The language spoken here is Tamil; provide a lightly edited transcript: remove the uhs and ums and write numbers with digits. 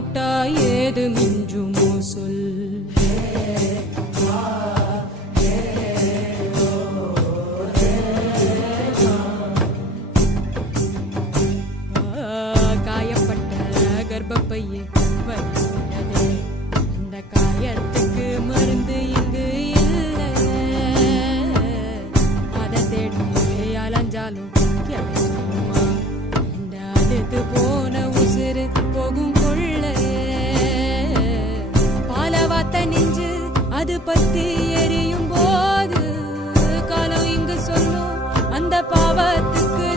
புட்டா ஏது மிஞ்சுமோ சொல். காயப்பட்ட கர்ப்பப்பையே வருகிறதே, அந்த காயத்துக்கு மருந்து இங்கு இல்லை. அதை தேடி அலைஞ்சாலும் கிடைக்குமா? இந்த அழுது போன உசுறு போகும் கொள்ளையே. பாலவாத்த நெஞ்சு அது பத்தி எரியும் போது காலம் இங்கு சொல்லும் அந்த பாவத்துக்கு